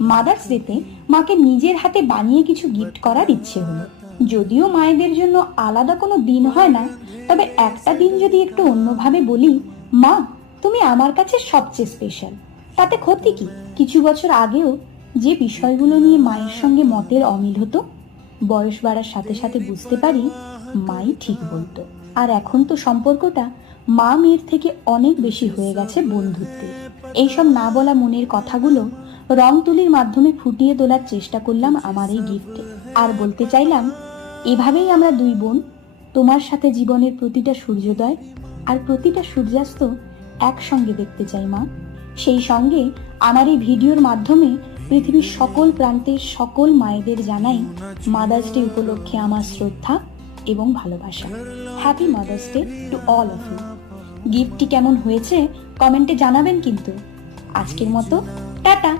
Mother's ডেতে মাকে নিজের হাতে বানিয়ে কিছু গিফট করার ইচ্ছে হলো। যদিও মায়েদের জন্য আলাদা কোনো দিন হয় না, তবে একটা দিন যদি একটু অন্যভাবে বলি, মা তুমি আমার কাছে সবচেয়ে স্পেশাল, তাতে ক্ষতি কি? কিছু বছর আগেও যে বিষয়গুলো নিয়ে মায়ের সঙ্গে মতের অমিল হতো, বয়স বাড়ার সাথে সাথে বুঝতে পারি মাই ঠিক বলতো। আর এখন তো সম্পর্কটা মা মেয়ের থেকে অনেক বেশি হয়ে গেছে বন্ধুত্বের। এইসব না বলা মনের কথাগুলো রং তুলির মাধ্যমে ফুটিয়ে তোলার চেষ্টা করলাম আমার এই গিফটে। আর বলতে চাইলাম, এভাবেই আমরা দুই বোন তোমার সাথে জীবনের প্রতিটা সূর্যোদয় আর প্রতিটা সূর্যাস্ত একসঙ্গে দেখতে চাই মা। সেই সঙ্গে আমার এই ভিডিওর মাধ্যমে পৃথিবীর সকল প্রান্তের সকল মায়েদের জানাই মাদার্স ডে উপলক্ষে আমার শ্রদ্ধা এবং ভালোবাসা। Happy mother's day to all of you. গিফটটি কেমন হয়েছে কমেন্টে জানাবেন কিন্তু। আজকের মতো টাটা।